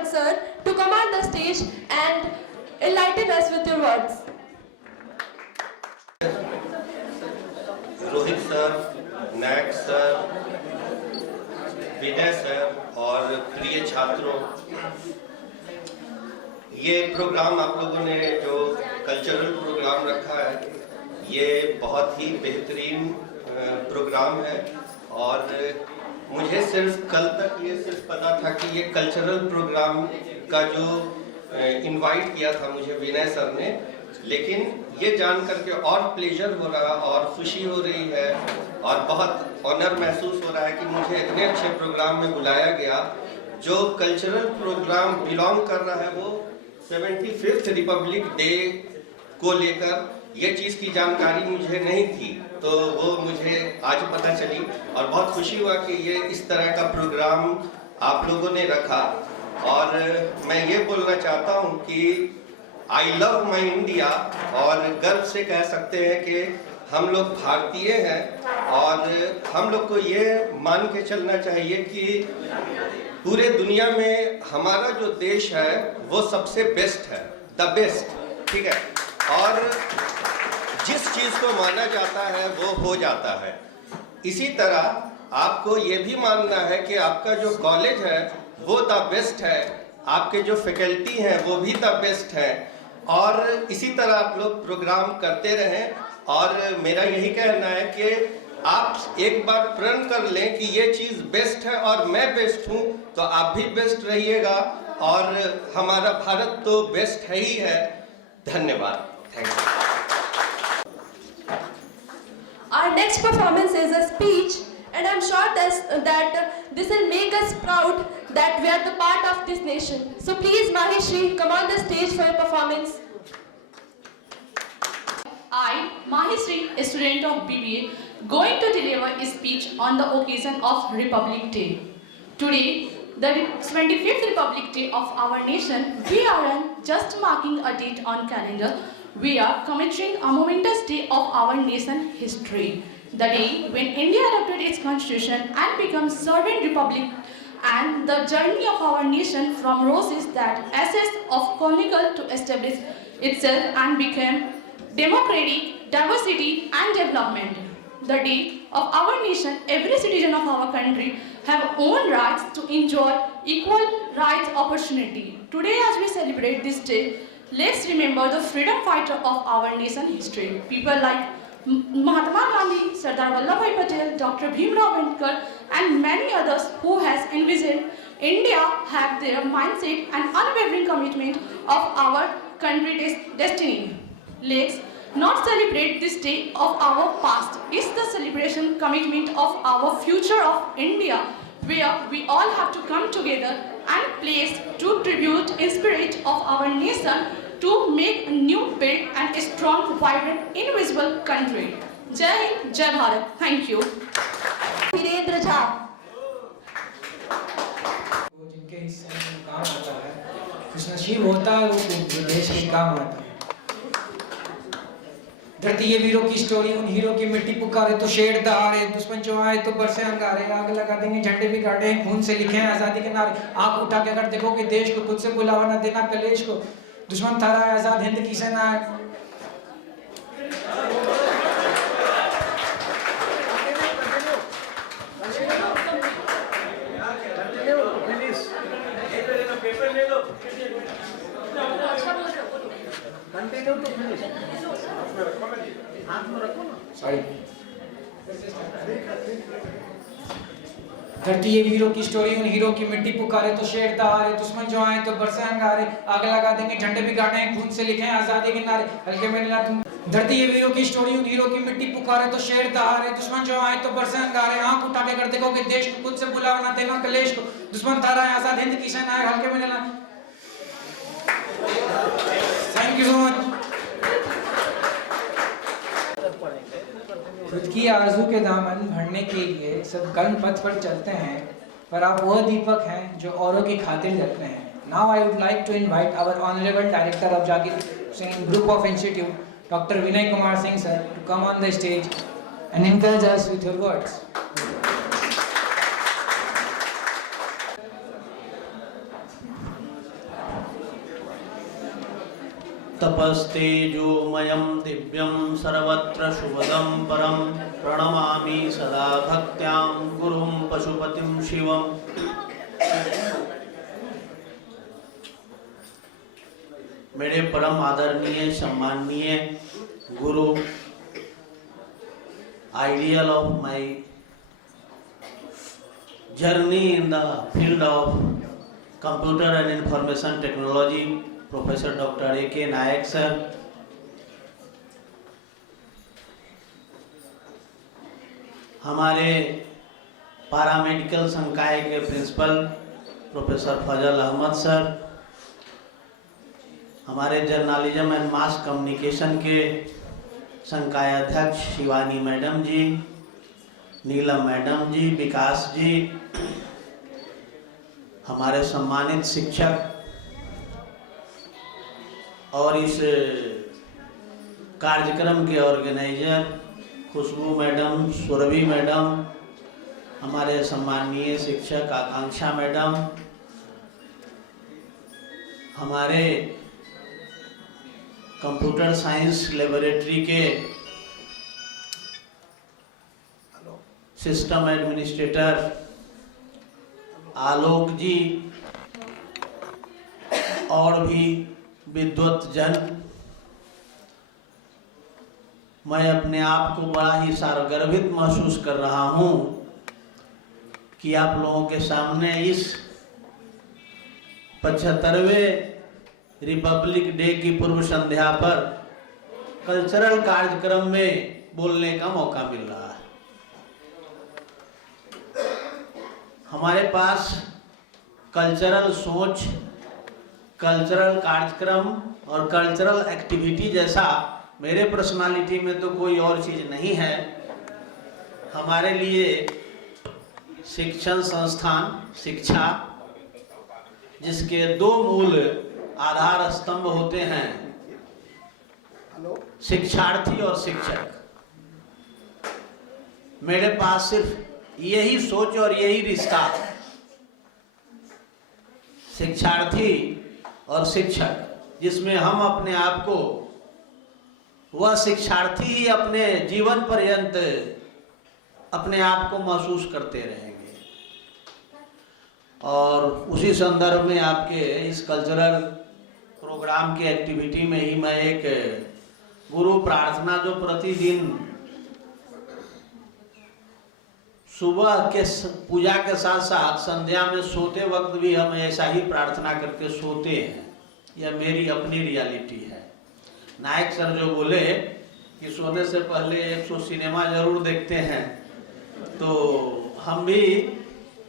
Sir, to come on the stage and enlighten us with your words. Rohit sir, Nayak sir, Vinay sir और प्रिय छात्रों, ये प्रोग्राम आप लोगों ने जो कल्चरल प्रोग्राम रखा है, ये बहुत ही बेहतरीन प्रोग्राम है। और मुझे सिर्फ कल तक ये सिर्फ पता था कि ये कल्चरल प्रोग्राम का जो इनवाइट किया था मुझे विनय सर ने, लेकिन ये जान करके और प्लेजर हो रहा और खुशी हो रही है और बहुत ऑनर महसूस हो रहा है कि मुझे इतने अच्छे प्रोग्राम में बुलाया गया। जो कल्चरल प्रोग्राम बिलोंग कर रहा है वो 75th रिपब्लिक डे को लेकर, ये चीज़ की जानकारी मुझे नहीं थी, तो वो मुझे आज पता चली और बहुत खुशी हुआ कि ये इस तरह का प्रोग्राम आप लोगों ने रखा। और मैं ये बोलना चाहता हूँ कि आई लव माई इंडिया, और गर्व से कह सकते हैं कि हम लोग भारतीय हैं और हम लोग को ये मान के चलना चाहिए कि पूरे दुनिया में हमारा जो देश है वो सबसे बेस्ट है, द बेस्ट, ठीक है। और जिस चीज़ को माना जाता है वो हो जाता है। इसी तरह आपको ये भी मानना है कि आपका जो कॉलेज है वो द बेस्ट है, आपके जो फैकल्टी हैं वो भी द बेस्ट है, और इसी तरह आप लोग प्रोग्राम करते रहें। और मेरा यही कहना है कि आप एक बार प्रण कर लें कि ये चीज़ बेस्ट है और मैं बेस्ट हूँ, तो आप भी बेस्ट रहिएगा और हमारा भारत तो बेस्ट है ही है। धन्यवाद, thank you. Our next performance is a speech, and I'm sure that this will make us proud that we are the part of this nation. So please, Maheshri, come on the stage for your performance. I, Maheshri, a student of BBA, going to deliver a speech on the occasion of Republic Day. Today, the 25th Republic Day of our nation, we aren't just marking a date on calendar. We are commemorating a momentous day of our nation history. The day when India adopted its constitution and became sovereign republic, and the journey of our nation from roses that ashes of colonial to establish itself and became democratic, diversity and development. The day of our nation, every citizen of our country have own rights to enjoy equal rights opportunity. Today as we celebrate this day, let's remember the freedom fighter of our nation history. People like Mahatma Gandhi, Sardar Vallabhbhai Patel, Dr. Bhimrao Ambedkar and many others who has envisioned India have their mindset and unwavering commitment of our country's destiny. Let's not celebrate this day of our past. It's the celebration commitment of our future of India, where we all have to come together and place true tribute in spirit of our nation to make a new, build and a strong, vibrant, invisible country. Jai Hind, Jai Bharat. Thank you. Virendra Jha. वो जिनके हिस्से में काम आता है, खुशनसीब होता है वो देश के काम आता है। धरती ये वीरों की स्टोरी, उन हीरो की मिट्टी पुकारे तो शेर दहाड़े, दुश्मन जो आए तो बरसे अंगारे, आग लगा देंगे झंडे भी गाड़े, खून से लिखे हैं आज़ादी के नारे। आंख उठा के अगर देखो कि देश को खुद से बुलावा न देना कलेश को, दुश्मन थारा है आजाद हिंद की सेना है। धरती ये वीरों की स्टोरी, उन हीरो की मिट्टी पुकारे तो शेर दहाड़े, दुश्मन जो आए तो बरसे अंगारे, आग लगा देंगे झंडे भी गाड़े, खून से लिखे हैं आजादी के नारे, हल्के में ना तुम। धरती ये वीरों की स्टोरी, उन हीरो की मिट्टी पुकारे तो शेर दहाड़े, दुश्मन जो आए तो बरसे अंगारे, आंख उठा के कर देखो कि देश को खुद से बुलावा ना देना कलेश को, दुश्मन थारा है आजाद हिंद की सेना है, हल्के में ना। Thank you so much. खुद की आरज़ू के दामन भरने के लिए सब कर्म पथ पर चलते हैं, पर आप वह दीपक हैं जो औरों की खातिर जलते हैं। Now I would like to invite our Honorable Director of Zakir Hussain Group of Institute, Dr. Vinay Kumar Singh sir, to come on the stage and encourage us with your words. तपस्तेजोमयं दिव्यं सर्वत्र शुभदं परं प्रणमामि सदा भक्त्यां गुरुं पशुपतिं शिवम्। मेरे परम आदरणीय सम्माननीय गुरु, ideal of my journey in the field of computer and information technology, professor doctor A.K. Nayak sir, हमारे पैरामेडिकल संकाय के principal professor Fazal Ahmad sir, हमारे जर्नलिज्म एंड मास कम्युनिकेशन के संकाय अध्यक्ष शिवानी मैडम जी, नीलम मैडम जी, विकास जी, हमारे सम्मानित शिक्षक और इस कार्यक्रम के organiser Khushboo madam, Surabhi madam, हमारे सम्माननीय शिक्षक आकांक्षा मैडम, हमारे कंप्यूटर साइंस लेबोरेटरी के सिस्टम एडमिनिस्ट्रेटर आलोक जी और भी विद्वत जन, मैं अपने आप को बड़ा ही सारगर्भित महसूस कर रहा हूं कि आप लोगों के सामने इस 75वें रिपब्लिक डे की पूर्व संध्या पर कल्चरल कार्यक्रम में बोलने का मौका मिल रहा है। हमारे पास कल्चरल सोच, कल्चरल कार्यक्रम और कल्चरल एक्टिविटी जैसा मेरे पर्सनालिटी में तो कोई और चीज नहीं है। हमारे लिए शिक्षण संस्थान, शिक्षा, जिसके दो मूल आधार स्तंभ होते हैं, शिक्षार्थी और शिक्षक। मेरे पास सिर्फ यही सोच और यही रिश्ता, शिक्षार्थी और शिक्षक, जिसमें हम अपने आप को, वह शिक्षार्थी ही अपने जीवन पर्यंत अपने आप को महसूस करते रहेंगे। और उसी संदर्भ में आपके इस कल्चरल प्रोग्राम की एक्टिविटी में ही मैं एक गुरु प्रार्थना, जो प्रतिदिन सुबह के पूजा के साथ साथ संध्या में सोते वक्त भी हम ऐसा ही प्रार्थना करके सोते हैं, यह मेरी अपनी रियलिटी है। नायक सर जो बोले कि सोने से पहले 100 सिनेमा जरूर देखते हैं, तो हम भी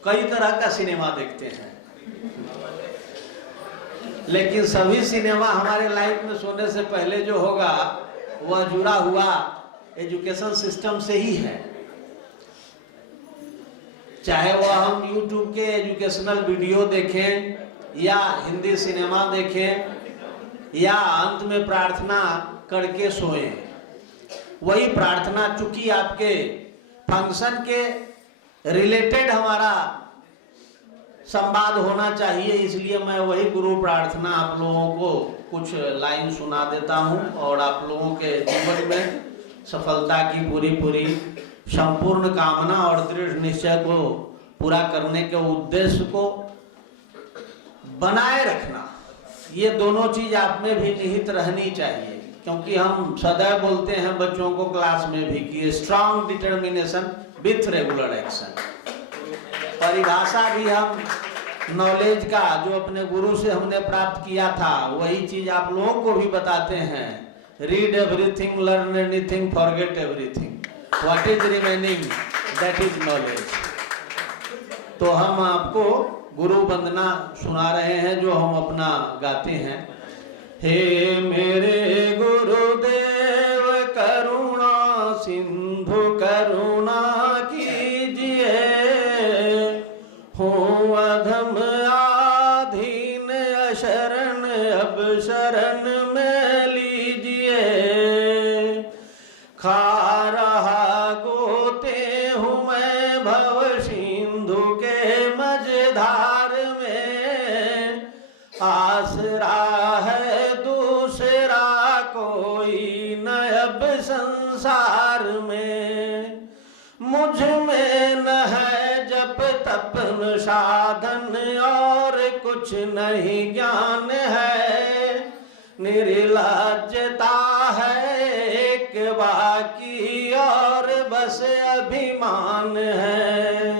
कई तरह का सिनेमा देखते हैं, लेकिन सभी सिनेमा हमारे लाइफ में सोने से पहले जो होगा वह जुड़ा हुआ एजुकेशन सिस्टम से ही है। चाहे वह हम YouTube के एजुकेशनल वीडियो देखें या हिंदी सिनेमा देखें या अंत में प्रार्थना करके सोएं, वही प्रार्थना, चूंकि आपके फंक्शन के रिलेटेड हमारा संवाद होना चाहिए, इसलिए मैं वही गुरु प्रार्थना आप लोगों को कुछ लाइन सुना देता हूं और आप लोगों के जीवन में सफलता की पूरी संपूर्ण कामना और दृढ़ निश्चय को पूरा करने के उद्देश्य को बनाए रखना, ये दोनों चीज आप में भी निहित रहनी चाहिए। क्योंकि हम सदैव बोलते हैं बच्चों को क्लास में भी कि strong determination with regular action. परिभाषा भी हम नॉलेज का जो अपने गुरु से हमने प्राप्त किया था, वही चीज आप लोगों को भी बताते हैं। Read everything, learn anything, forget everything, what is remaining that is knowledge. तो हम आपको गुरु वंदना सुना रहे हैं, जो हम अपना गाते हैं। हे मेरे गुरुदेव करुणा सिंधु करुणा कीजिए, हूँ अधम आधीन अशरण अब शरण में लीजिए। खा रहा गोते हूँ मैं भव सिंधु के मझधार में, आसरा है दूसरा साधन और कुछ नहीं ज्ञान है, निर्लज्जता है एक बाकी और बस अभिमान है।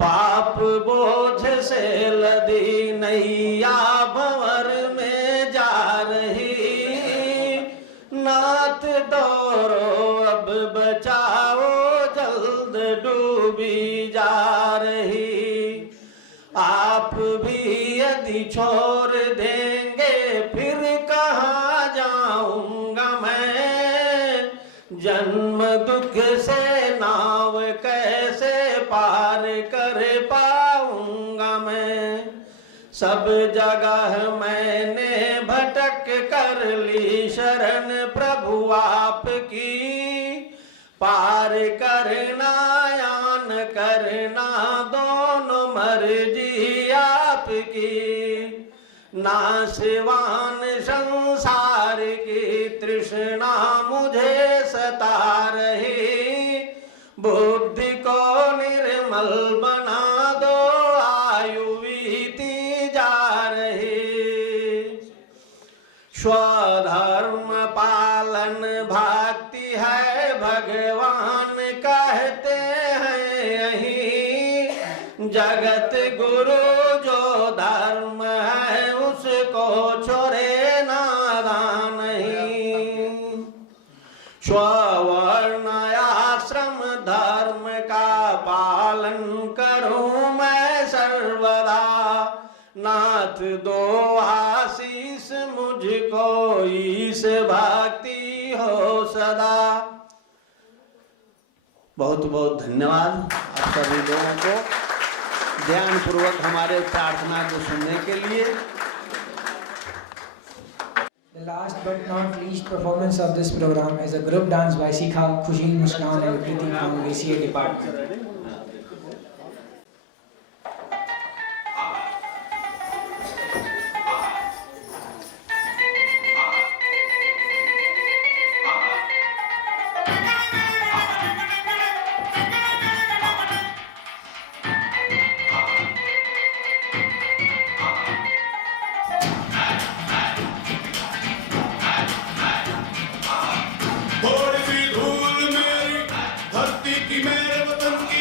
पाप बोझ से लदी नैया भंवर में जा रही, नाथ दौड़ो अब बचाओ जल्द डूबी जा रही। आप भी यदि छोड़ देंगे फिर कहाँ जाऊंगा मैं, जन्म दुख से नाव कैसे पार कर पाऊंगा मैं। सब जगह मैंने भटक कर ली शरण प्रभु आपकी, पार करना या न करना दोनों मर्जी आपकी। नाशवान संसार की तृष्णा मुझे सता रही, बुद्धि को निर्मल बना दो आयु बीती जा रही। स्वधर्म पालन भक्ति है भगवान कहते हैं यही, जगत गुरु जो धर्म है उसको छोड़े नादान नहीं। स्वर्ण आश्रम धर्म का पालन करूं मैं सर्वदा, नाथ दो आशीष मुझको ईश भक्ति हो सदा। बहुत बहुत धन्यवाद आप सभी लोगों को ध्यान पूर्वक हमारे प्रार्थना को सुनने के लिए। The last but not least performance of this program is a group dance by Sikha, Khushi, Muskan and Kriti from VCA department. थोड़ी सी धूल मेरी धरती की मेरे वतन की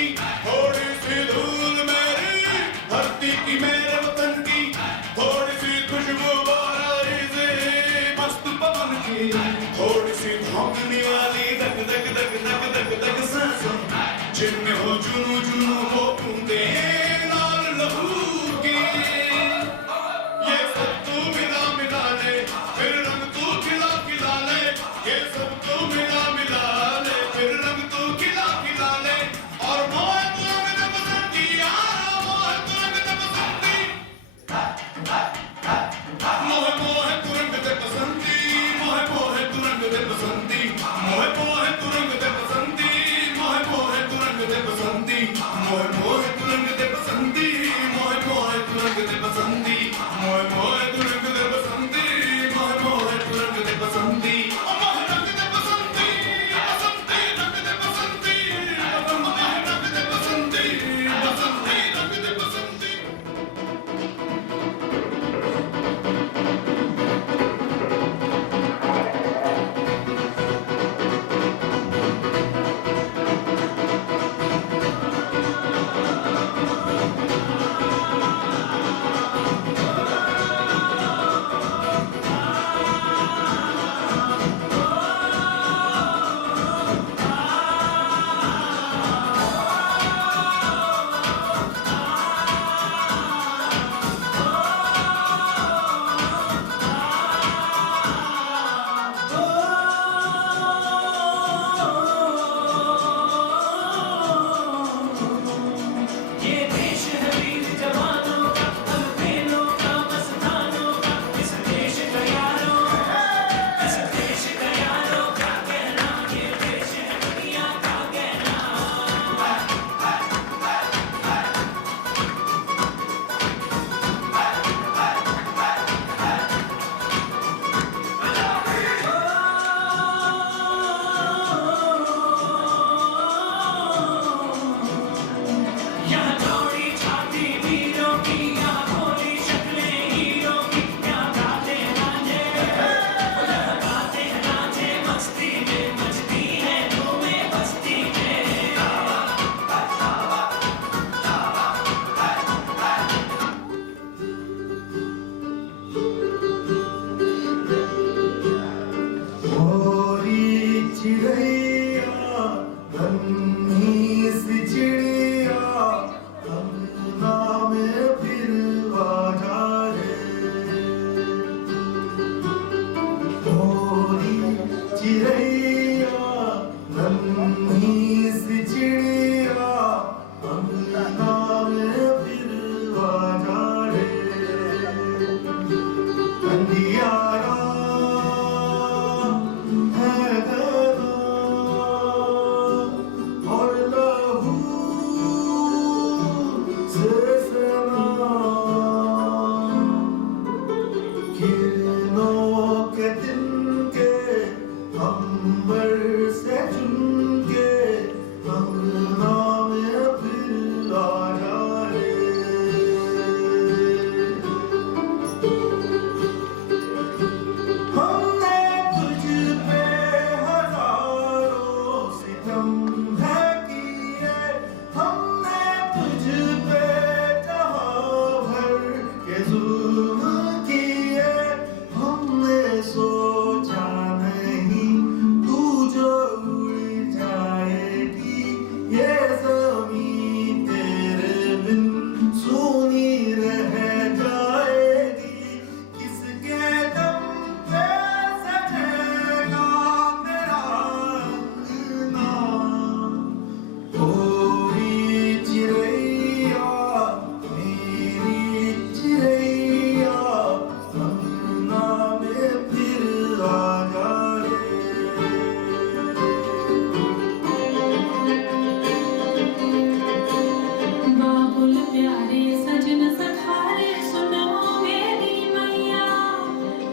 साजन सखारे सुनो मेरी मैया,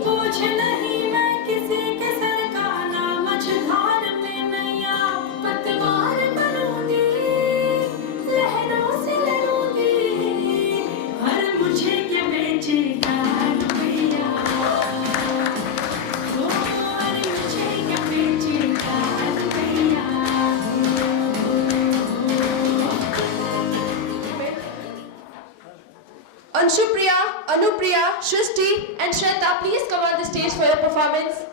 पूछ नहीं मैं किसी के सर का ना मझधार में नैया, पतवार बनूंगी लहरों से लड़ूंगी, हर मुझे क्या बेचेगा रुपया, ओ हर मुझे क्या बेचेगा रुपया। Anshupriya, Anupriya, Shrishti and Shweta, please come on the stage for your performance.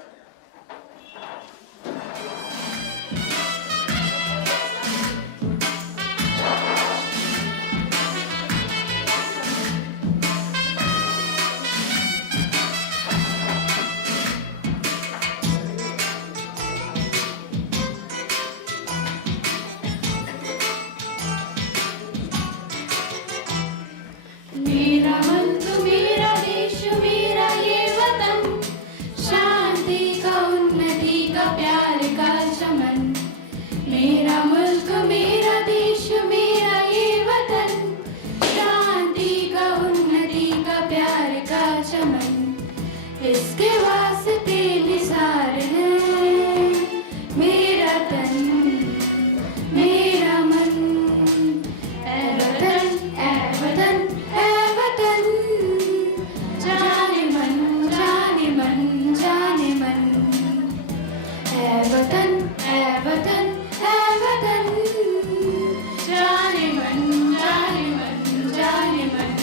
मेरा मुल्क मेरा देश मेरा ये वतन, शांति का उन्नति का प्यार का चमन, मेरा मुल्क मेरा देश मेरा ये वतन, शांति का उन्नति का प्यार का चमन, इसके वास्ते निसार है मेरा तन मेरा मन, ऐ वतन ऐ वतन ऐ वतन, जाने मन जाने मन जाने मन, ऐ वतन ऐ वतन ऐ वतन, जाने मन जाने मन जाने मन।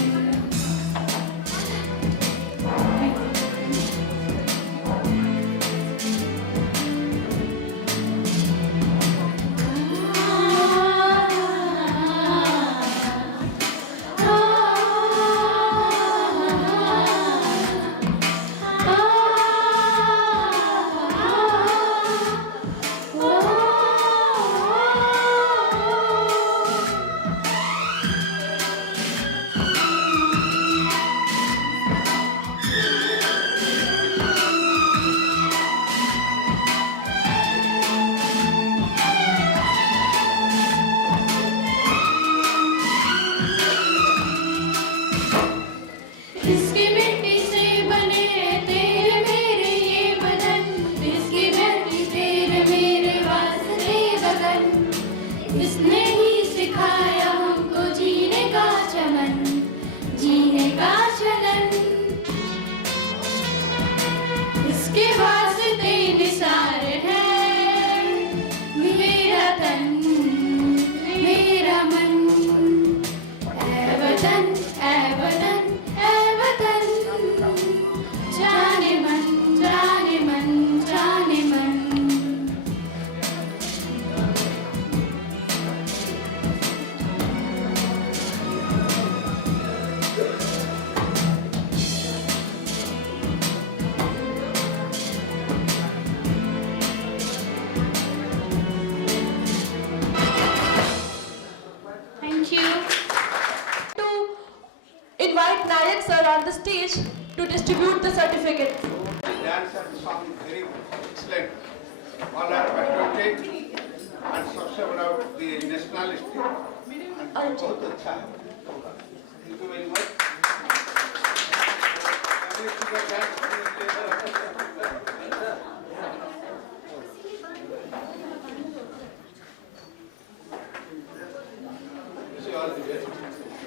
इसकी मिट्टी से बने तेरे मेरे ये बदन, इसकी मिट्टी तेरे मेरे वास्ते गगन, इसने ही सिखाया हमको जीने का चमन जीने का चलन, इसके वास्ते निसार है मेरा तन मेरा मन, ऐ वतन ऐ वतन ऐ वतन, जाने मन जाने मन जाने मन। Thank you. To invite Nayak sir on the stage to distribute the certificate. Dance and song is very excellent. All are patriotic and सबसे बड़ा the nationalistic and बहुत अच्छा है. Thank you very much.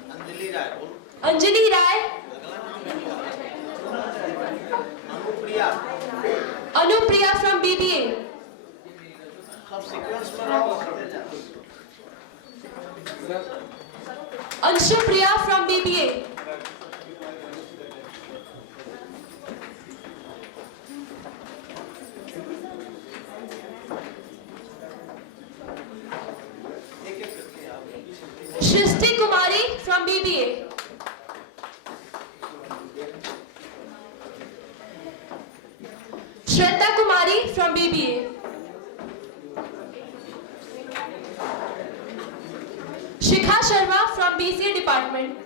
Anjali Rai, Anjali Rai, Anupriya, Anupriya from BBA, सब sequence में रहो। Anshupriya from BBA, Shrishti Kumari from BBA, Shweta Kumari from BBA, Shikha Sharma from BCA department,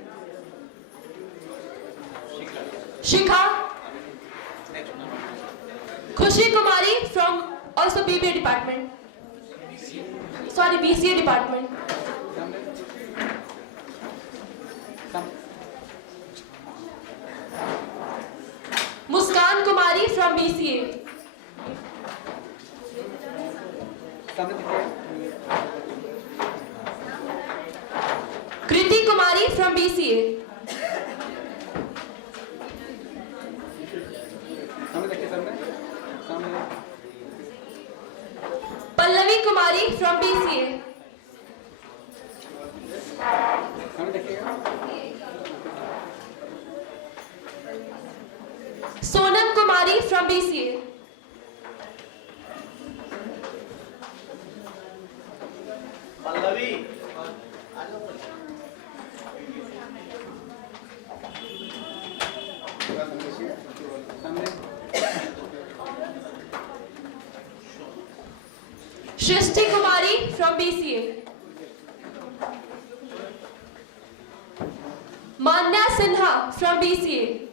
Shikha, Khushi Kumari from also BBA department, sorry BCA department, BCA. Kriti Kumari from BCA. Pallavi Kumari from BCA. Sonam Kumari from BCA. Pallavi Shrishti Kumari from BCA. Manya Sinha from BCA.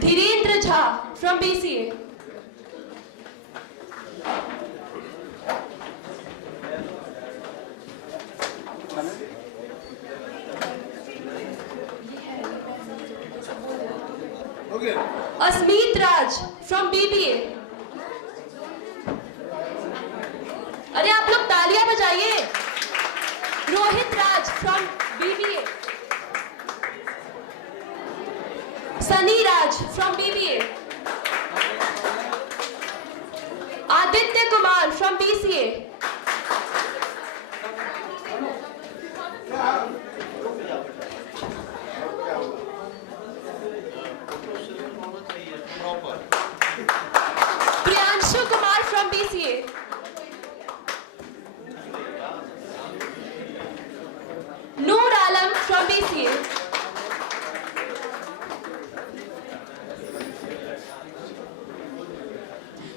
Dhirendra Jha from BCA. हो गया Asmeet Raj from BBA. अरे आप लोग तालियां बजाइए. Rohit Raj from BBA. Sunny Raj from BBA. Aditya Kumar from BCA. Priyanshu Kumar from BCA. Noor Alam from BCA.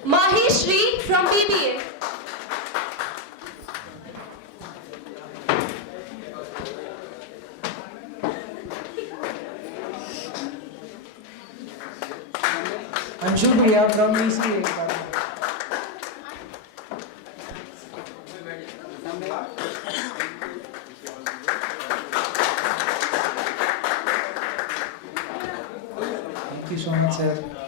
Mahi Shri from BBA. Anshu Priya from BCA. Thank you so much, sir.